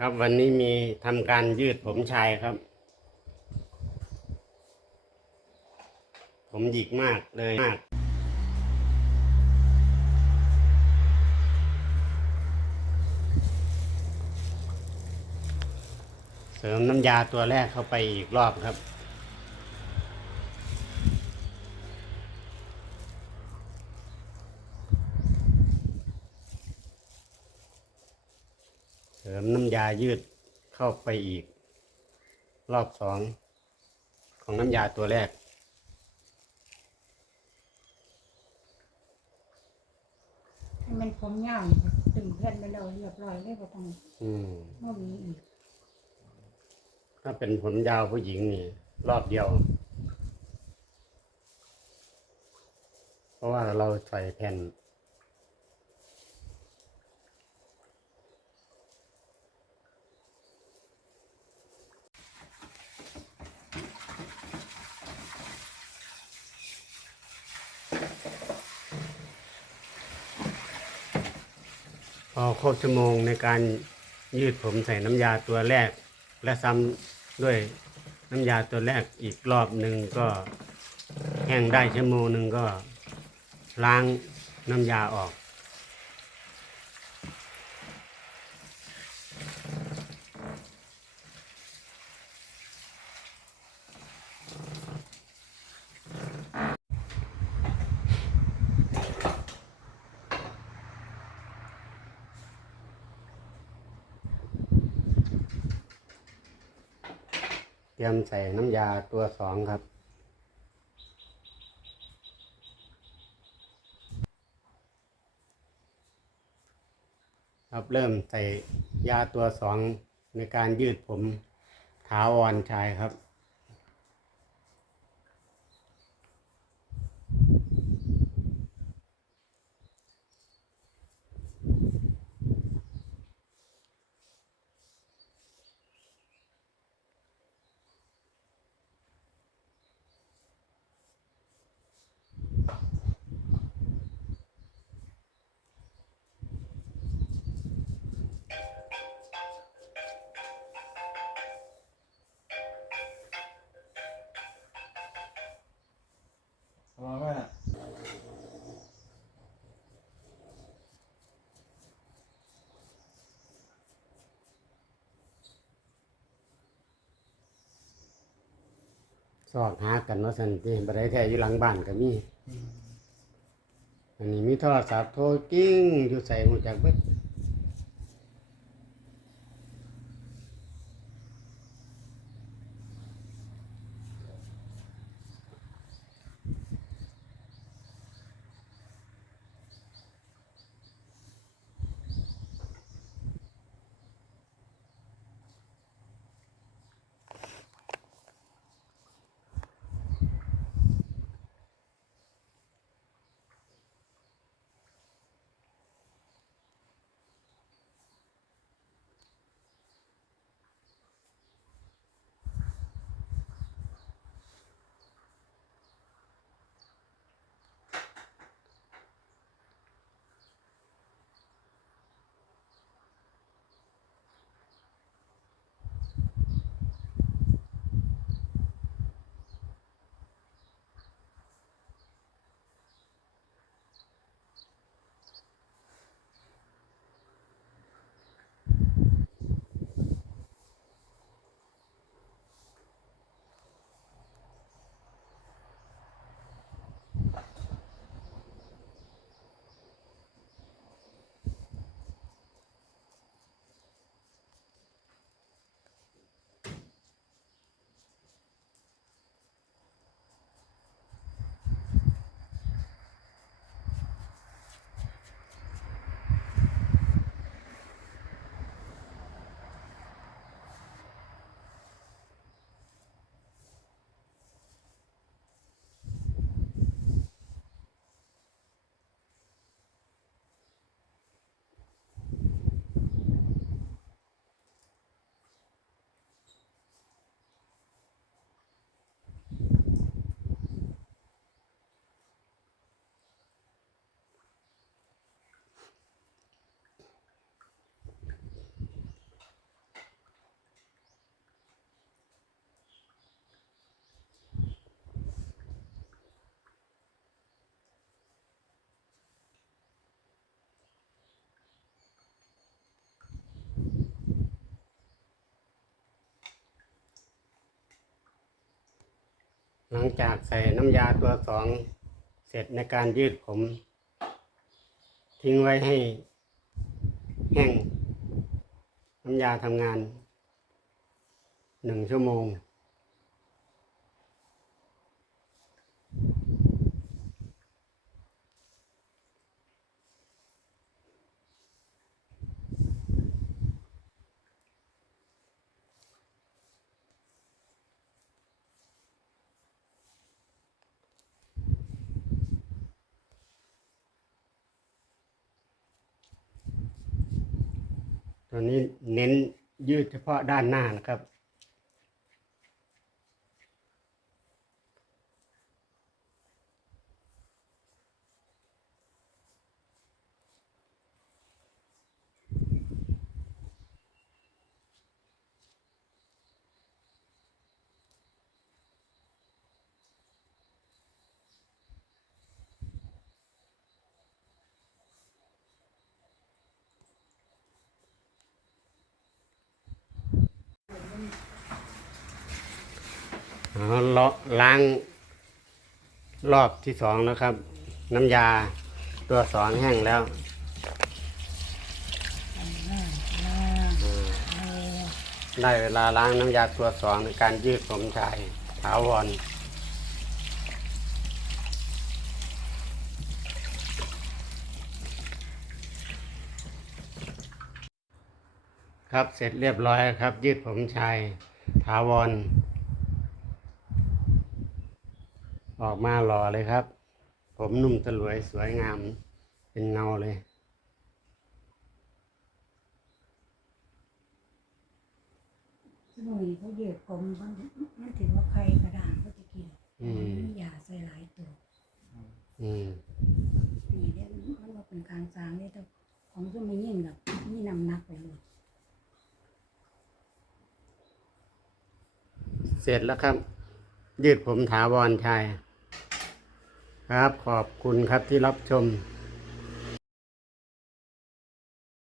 ครับวันนี้มีทำการยืดผมชายครับ ผมหยิกมากเลยมากเสริมน้ำยาตัวแรกเข้าไปอีกรอบครับ เสริมน้ำ ยายืดเข้าไปอีก รอบสองของน้ำยาตัวแรก ให้มันผมยาวตึงแผ่นไปแล้วเรียบร้อยเลยบ่ต้องอืม บ่มีอีกถ้าเป็นผมยาวผู้หญิงนี่ รอบเดียว เพราะว่าเราใส่แผ่น พอครบชั่วโมงในการยืดผมใส่น้ำยาตัวแรก และซ้ำด้วยน้ำยาตัวแรกอีกรอบหนึ่งก็แห้งได้ชั่วโมงหนึ่งก็ล้างน้ำยาออก เตรียมใส่น้ำยาตัวสองครับ ครับเริ่มใส่ยาตัวสองในการยืดผมถาวรชายครับ อดหากันว่าสันติบัไดแท้อยู่หลังบ้านก็มีอันนี้มีโทรศัพท์โทรกิ้งอยู่ใส่หูจักเบิด หลังจากใส่น้ำยาตัวสองเสร็จในการยืดผม ทิ้งไว้ให้แห้ง น้ำยาทำงานหนึ่งชั่วโมง ตัวนี้เน้นยืดเฉพาะด้านหน้านะครับ เอาลาะล้างรอบที่สองนะครับ น้ำยาตัวสองแห้งแล้วได้เวลาล้างน้ำยาตัวสองในการยืดผมชายถาวรครับเสร็จเรียบร้อยครับ ยืดผมชายถาวร ออกมาหล่อเลยครับ ผมนุ่มตะลวยสวยงาม เป็นเงาเลย หนุ่ยเขาเหยียดผมมันมันถือว่าใครกระด่างเขาจะกินอืม มียาใส่หลายตัวอืม นี่เด้มันว่าเป็นกลางจางเลยแต่ของซุ่มไม่ยิ่งแบบนี่นำหนักไปเลยเสร็จแล้วครับ ยืดผมถาวรชาย ครับขอบคุณครับที่รับชม